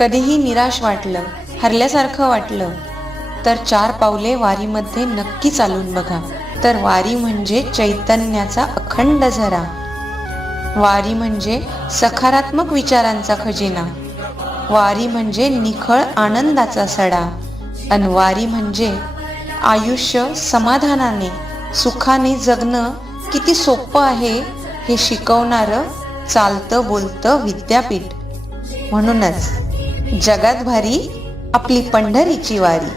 कधीही निराश वाटलं, हरल्यासारखं वाटलं तर 4 पावले वारीमध्ये नक्की चालून बघा. तर वारी म्हणजे चैतन्याचा अखंड झरा, वारी म्हणजे सकारात्मक विचारांचा खजिना, वारी म्हणजे निखळ आनंदाचा सडा, आणि वारी म्हणजे आयुष्य समाधानाने सुखाने जगणं किती सोपं आहे हे शिकवणारं चालतं बोलतं विद्यापीठ. म्हणूनच जगात भारी आपली पंढरीची वारी.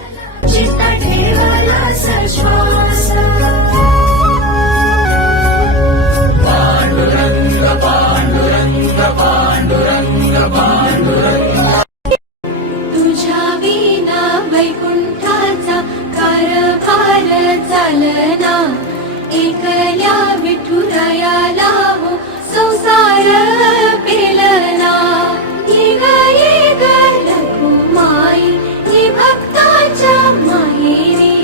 तुझ्या विना वैकुंठाचा कारभार चालना, एकल्या विठुरायाला हो संसार पेलना. ये ग रघुमाई ही भक्ताच्या माहेरी,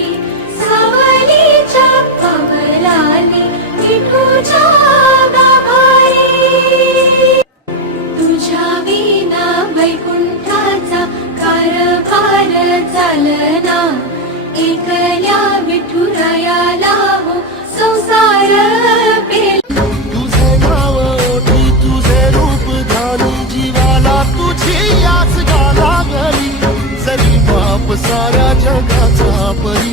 सावलीच्या कवलाली विठूच्या गाभारी. तुझ्या विना वैकुंठाचा कारभार चालना, एकल्या विठुरायाला हो संसार पेलना. तुझे नाव ओठी तुझे रूप धानी, जीवाला तुझी याच गाला घरी. जरी बाप साऱ्या जगाचा परी